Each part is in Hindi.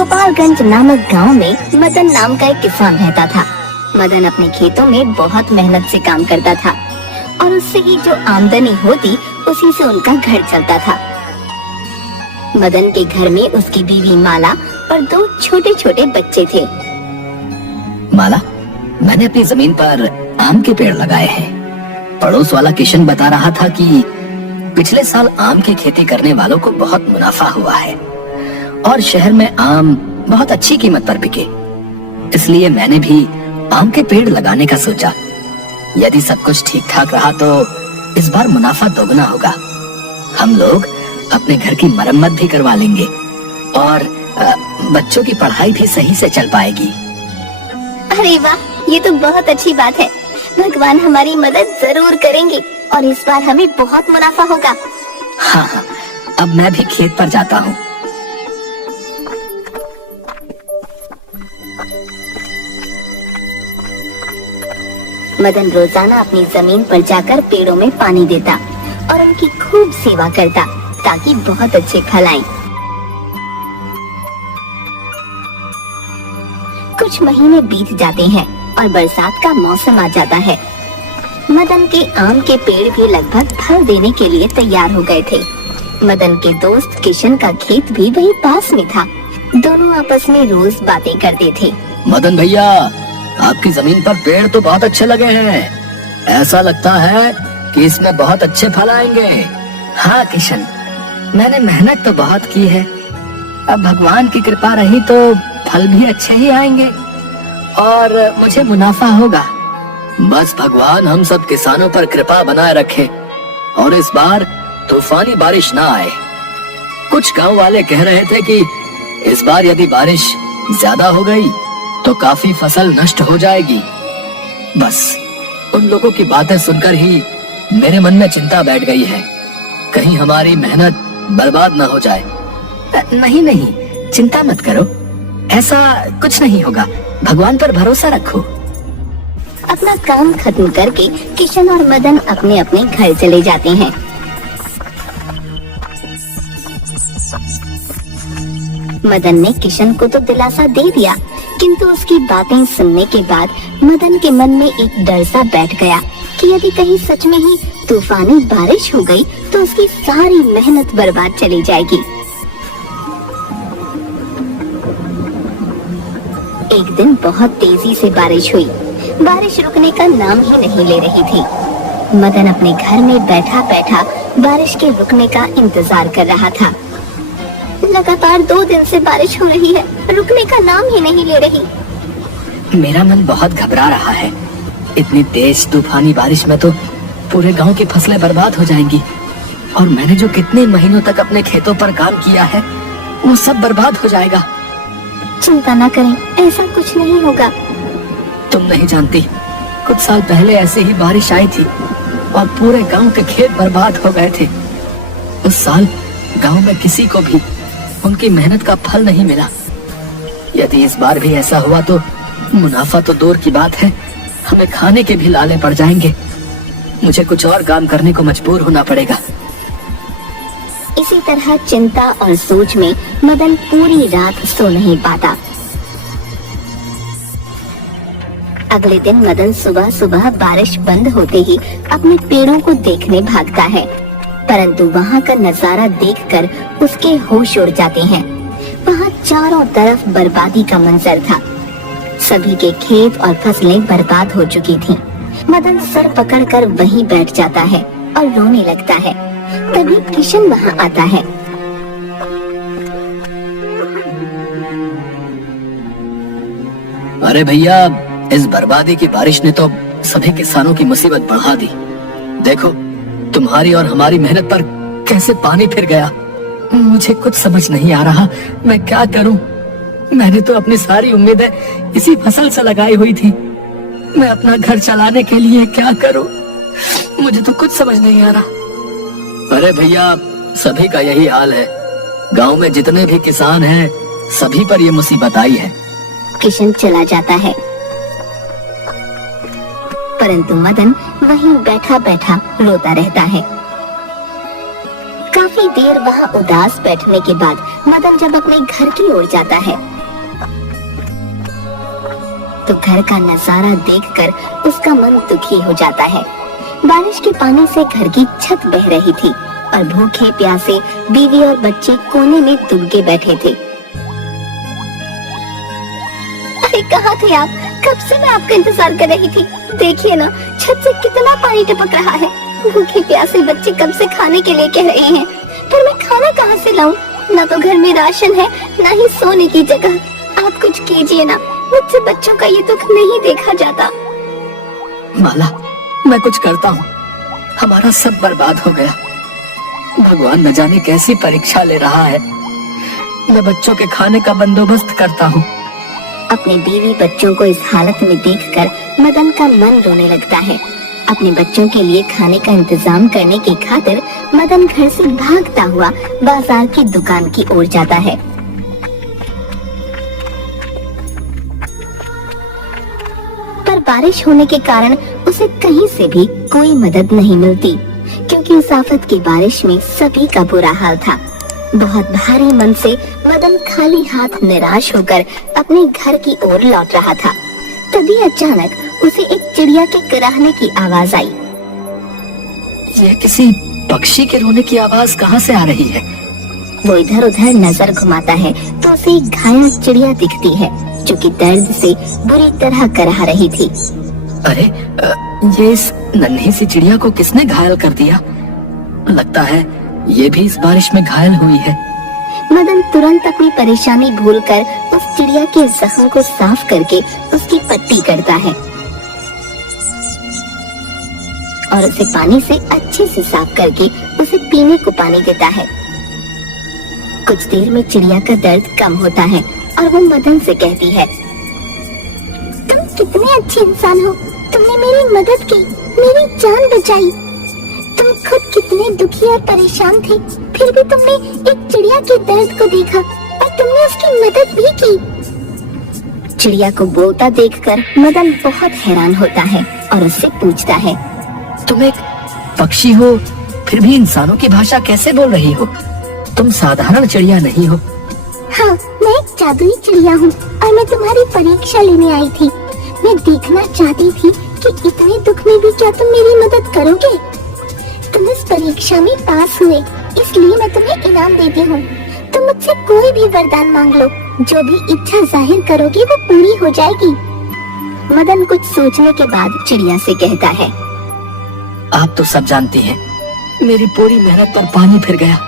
गोपालगंज नामक गांव में मदन नाम का एक किसान रहता था। मदन अपने खेतों में बहुत मेहनत से काम करता था और उससे ही जो आमदनी होती उसी से उनका घर चलता था। मदन के घर में उसकी बीवी माला और 2 छोटे छोटे बच्चे थे। माला, मैंने अपनी जमीन पर आम के पेड़ लगाए हैं। पड़ोस वाला किशन बता रहा था कि पिछले साल आम की खेती करने वालों को बहुत मुनाफा हुआ है और शहर में आम बहुत अच्छी कीमत पर बिके। इसलिए मैंने भी आम के पेड़ लगाने का सोचा। यदि सब कुछ ठीक ठाक रहा तो इस बार मुनाफा दोगुना होगा। हम लोग अपने घर की मरम्मत भी करवा लेंगे और बच्चों की पढ़ाई भी सही से चल पाएगी। अरे वाह, ये तो बहुत अच्छी बात है। भगवान हमारी मदद जरूर करेंगे और इस बार हमें बहुत मुनाफा होगा। हाँ, अब मैं भी खेत पर जाता हूँ। मदन रोजाना अपनी जमीन पर जाकर पेड़ों में पानी देता और उनकी खूब सेवा करता ताकि बहुत अच्छे फल आएं। कुछ महीने बीत जाते हैं और बरसात का मौसम आ जाता है। मदन के आम के पेड़ भी लगभग फल देने के लिए तैयार हो गए थे। मदन के दोस्त किशन का खेत भी वही पास में था। दोनों आपस में रोज बातें करते थे। मदन भैया, आपकी जमीन पर पेड़ तो बहुत अच्छे लगे हैं। ऐसा लगता है कि इसमें बहुत अच्छे फल आएंगे। हाँ किशन, मैंने मेहनत तो बहुत की है। अब भगवान की कृपा रही तो फल भी अच्छे ही आएंगे और मुझे मुनाफा होगा। बस भगवान हम सब किसानों पर कृपा बनाए रखे और इस बार तूफानी बारिश ना आए। कुछ गांव वाले कह रहे थे कि इस बार यदि बारिश ज्यादा हो गई तो काफी फसल नष्ट हो जाएगी। बस उन लोगों की बातें सुनकर ही मेरे मन में चिंता बैठ गई है, कहीं हमारी मेहनत बर्बाद ना हो जाए। नहीं नहीं, चिंता मत करो, ऐसा कुछ नहीं होगा। भगवान पर भरोसा रखो। अपना काम खत्म करके किशन और मदन अपने अपने घर चले जाते हैं। मदन ने किशन को तो दिलासा दे दिया, किंतु उसकी बातें सुनने के बाद मदन के मन में एक डर सा बैठ गया कि यदि कहीं सच में ही तूफानी बारिश हो गई तो उसकी सारी मेहनत बर्बाद चली जाएगी। एक दिन बहुत तेजी से बारिश हुई। बारिश रुकने का नाम ही नहीं ले रही थी। मदन अपने घर में बैठा बैठा बारिश के रुकने का इंतजार कर रहा था। लगातार 2 दिन से बारिश हो रही है, रुकने का नाम ही नहीं ले रही। मेरा मन बहुत घबरा रहा है। इतनी तेज तूफानी बारिश में तो पूरे गांव की फसलें बर्बाद हो जाएंगी और मैंने जो कितने महीनों तक अपने खेतों पर काम किया है वो सब बर्बाद हो जाएगा। चिंता न करें, ऐसा कुछ नहीं होगा। तुम नहीं जानती, कुछ साल पहले ऐसे ही बारिश आई थी और पूरे गांव के खेत बर्बाद हो गए थे। उस साल गांव में किसी को भी उनकी मेहनत का फल नहीं मिला। यदि इस बार भी ऐसा हुआ तो मुनाफा तो दूर की बात है, हमें खाने के भी लाले पड़ जाएंगे। मुझे कुछ और काम करने को मजबूर होना पड़ेगा। इसी तरह चिंता और सोच में मदन पूरी रात सो नहीं पाता। अगले दिन मदन सुबह सुबह बारिश बंद होते ही अपने पेड़ों को देखने भागता है, परंतु वहाँ का नजारा देखकर उसके होश उड़ जाते हैं। वहाँ चारों तरफ बर्बादी का मंजर था। सभी के खेत और फसलें बर्बाद हो चुकी थीं। मदन सर पकड़कर वहीं बैठ जाता है और रोने लगता है। तभी किशन वहाँ आता है। अरे भैया, इस बर्बादी की बारिश ने तो सभी किसानों की मुसीबत बढ़ा दी। देखो, तुम्हारी और हमारी मेहनत पर कैसे पानी फिर गया। मुझे कुछ समझ नहीं आ रहा, मैं क्या करूं। मैंने तो अपनी सारी उम्मीदें इसी फसल से लगाई हुई थी। मैं अपना घर चलाने के लिए क्या करूं, मुझे तो कुछ समझ नहीं आ रहा। अरे भैया, सभी का यही हाल है। गांव में जितने भी किसान हैं, सभी पर ये मुसीबत आई है। किशन चला जाता है, परंतु मदन वहीं बैठा बैठा रोता रहता है। काफी काफी देर वहाँ उदास बैठने के बाद मदन जब अपने घर की ओर जाता है तो घर का नजारा देखकर उसका मन दुखी हो जाता है। बारिश के पानी से घर की छत बह रही थी और भूखे प्यासे बीवी और बच्चे कोने में दुबके बैठे थे। अरे कहाँ थे आप? कब से मैं आपका इंतजार कर रही थी। देखिए ना, छत से कितना पानी टपक रहा है। भूखे प्यासे बच्चे कब से खाने के लिए कह रहे हैं, पर मैं खाना कहाँ से लाऊं? ना तो घर में राशन है, ना ही सोने की जगह। आप कुछ कीजिए ना, मुझसे बच्चों का ये दुख नहीं देखा जाता। माला, मैं कुछ करता हूँ। हमारा सब बर्बाद हो गया। भगवान न जाने कैसी परीक्षा ले रहा है। मैं बच्चों के खाने का बंदोबस्त करता हूँ। अपने बीवी बच्चों को इस हालत में देखकर मदन का मन रोने लगता है। अपने बच्चों के लिए खाने का इंतजाम करने की खातिर मदन घर से भागता हुआ बाजार की दुकान की ओर जाता है। पर बारिश होने के कारण उसे कहीं से भी कोई मदद नहीं मिलती, क्योंकि उस आफत की बारिश में सभी का बुरा हाल था। बहुत भारी मन से मदन खाली हाथ निराश होकर अपने घर की ओर लौट रहा था। तभी अचानक उसे एक चिड़िया के कराहने की आवाज आई। ये किसी पक्षी के रोने की आवाज कहाँ से आ रही है? वो इधर उधर नजर घुमाता है तो उसे एक घायल चिड़िया दिखती है जो कि दर्द से बुरी तरह कराह रही थी। अरे ये इस नन्ही सी चिड़िया को किसने घायल कर दिया? लगता है ये भी इस बारिश में घायल हुई है। मदन तुरंत अपनी परेशानी भूलकर उस चिड़िया के जख्म को साफ करके उसकी पट्टी करता है और उसे पानी से अच्छे से साफ करके उसे पीने को पानी देता है। कुछ देर में चिड़िया का दर्द कम होता है और वो मदन से कहती है, तुम कितने अच्छे इंसान हो। तुमने मेरी मदद की, मेरी जान बचाई। तुम खुद कितने दुखी और परेशान थे, फिर भी तुमने एक चिड़िया के दर्द को देखा और तुमने उसकी मदद भी की। चिड़िया को बोलता देखकर मदन बहुत हैरान होता है और उससे पूछता है, तुम एक पक्षी हो, फिर भी इंसानों की भाषा कैसे बोल रही हो? तुम साधारण चिड़िया नहीं हो। हाँ, मैं एक जादुई चिड़िया हूँ और मैं तुम्हारी परीक्षा लेने आई थी। मैं देखना चाहती थी कि इतने दुख में भी क्या तुम मेरी मदद करोगे। तुम इस परीक्षा में पास हुए, इसलिए मैं तुम्हें इनाम देती हूँ। तुम मुझसे कोई भी वरदान मांग लो, जो भी इच्छा जाहिर करोगे वो पूरी हो जाएगी। मदन कुछ सोचने के बाद चिड़िया से कहता है, आप तो सब जानती हैं, मेरी पूरी मेहनत पर पानी फिर गया।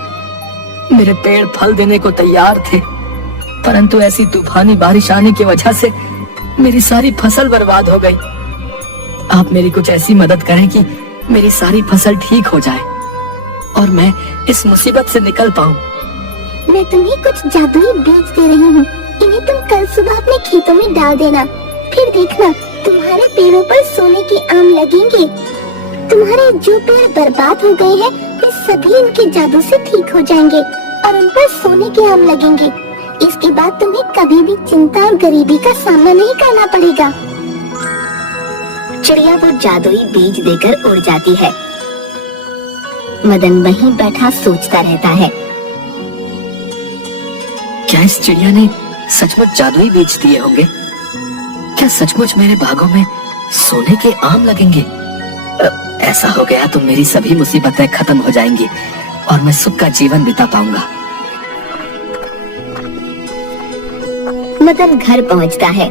मेरे पेड़ फल देने को तैयार थे, परंतु ऐसी तूफानी बारिश आने की वजह से मेरी सारी फसल बर्बाद हो गई। आप मेरी कुछ ऐसी मदद करें कि मेरी सारी फसल ठीक हो जाए और मैं इस मुसीबत से निकल पाऊं। मैं तुम्हें कुछ जादुई बीज दे रही हूँ। इन्हें तुम कल सुबह अपने खेतों में डाल देना, फिर देखना तुम्हारे पेड़ों पर सोने के आम लगेंगे। तुम्हारे जो पेड़ बर्बाद हो गए हैं, वे सभी इनके जादू से ठीक हो जाएंगे और उन पर सोने के आम लगेंगे। इसके बाद तुम्हें कभी भी चिंता और गरीबी का सामना नहीं करना पड़ेगा। चिड़िया वो जादुई बीज देकर उड़ जाती है। मदन वहीं बैठा सोचता रहता है, क्या इस चिड़िया ने सचमुच जादुई बीज दिए होंगे? क्या सचमुच मेरे बागों में सोने के आम लगेंगे? ऐसा हो गया तो मेरी सभी मुसीबतें खत्म हो जाएंगी और मैं सुख का जीवन बिता पाऊंगा। मदन घर पहुंचता है।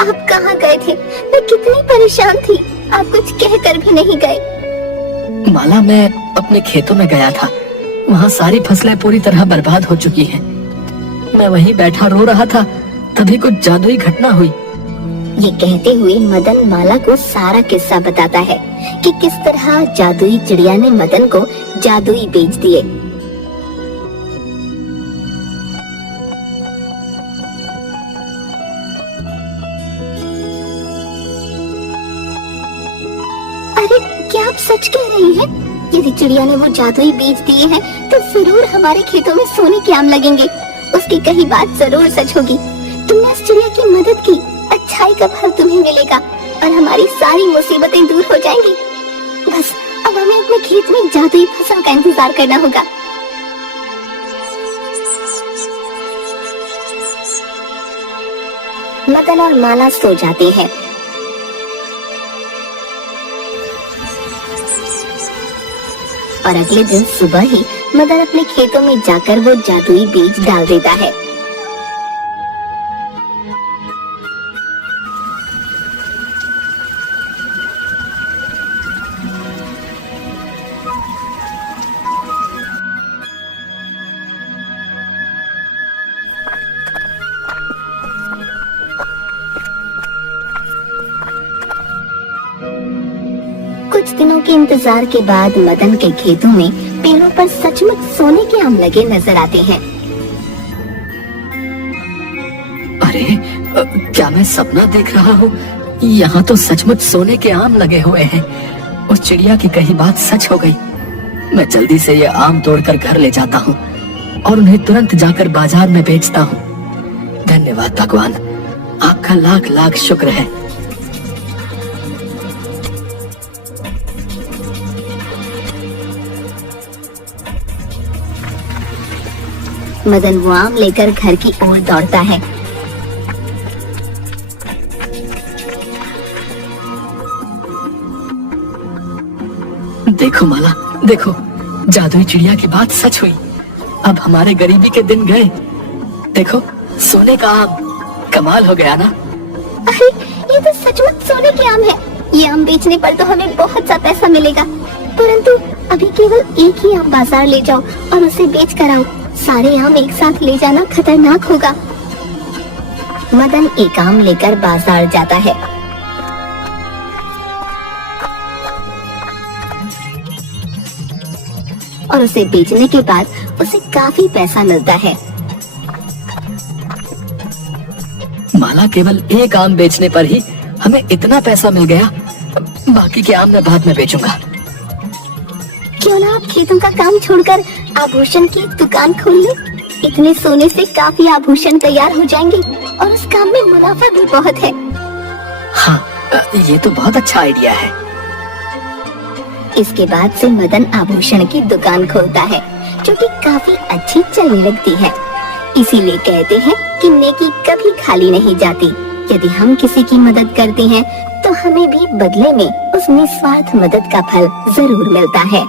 आप कहाँ गए थे? मैं कितनी परेशान थी, आप कुछ कहकर भी नहीं गए। माला, मैं अपने खेतों में गया था। वहाँ सारी फसलें पूरी तरह बर्बाद हो चुकी हैं। मैं वहीं बैठा रो रहा था, तभी कुछ जादुई घटना हुई। ये कहते हुए मदन माला को सारा किस्सा बताता है कि किस तरह जादुई चिड़िया ने मदन को जादुई बीज दिए। अरे क्या आप सच कह रही हैं? यदि चिड़िया ने वो जादुई बीज दिए हैं तो जरूर हमारे खेतों में सोने के आम लगेंगे। उसकी कही बात जरूर सच होगी। तुमने उस चिड़िया की मदद की, अच्छाई का फल तुम्हें मिलेगा और हमारी सारी मुसीबतें दूर हो जाएंगी। बस अब हमें अपने खेत में जादुई फसल का इंतजार करना होगा। मदन और माला सो जाते हैं। और अगले दिन सुबह ही मदन अपने खेतों में जाकर वो जादुई बीज डाल देता है। कुछ दिनों के इंतजार के बाद मदन के खेतों में पेड़ों पर सचमुच सोने के आम लगे नजर आते हैं। अरे क्या मैं सपना देख रहा हूँ? यहाँ तो सचमुच सोने के आम लगे हुए हैं। उस चिड़िया की कही बात सच हो गई। मैं जल्दी से ये आम तोड़कर घर ले जाता हूँ और उन्हें तुरंत जाकर बाजार में बेचता हूँ। धन्यवाद भगवान, आपका लाख लाख शुक्र है। मदन वो आम लेकर घर की ओर दौड़ता है। देखो माला, देखो, जादुई चिड़िया की बात सच हुई। अब हमारे गरीबी के दिन गए। देखो, सोने का आम। कमाल हो गया ना? अरे ये तो सचमुच सोने के आम है। ये आम बेचने पर तो हमें बहुत सा पैसा मिलेगा, परंतु अभी केवल एक ही आम बाजार ले जाओ और उसे बेच कर आओ। सारे आम एक साथ ले जाना खतरनाक होगा। मदन एक आम लेकर बाजार जाता है। और उसे बेचने के बाद उसे काफी पैसा मिलता है। माला, केवल एक आम बेचने पर ही हमें इतना पैसा मिल गया। बाकी के आम मैं बाद में बेचूंगा। क्यों ना आप खेतों का काम छोड़कर आभूषण की दुकान खोल लें? इतने सोने से काफी आभूषण तैयार हो जाएंगे और उस काम में मुनाफा भी बहुत है। हाँ, ये तो बहुत अच्छा आइडिया है। इसके बाद से मदन आभूषण की दुकान खोलता है, जो कि काफी अच्छी चलने लगती है। इसीलिए कहते हैं कि नेकी कभी खाली नहीं जाती। यदि हम किसी की मदद करते हैं तो हमें भी बदले में उस निस्वार्थ मदद का फल जरूर मिलता है।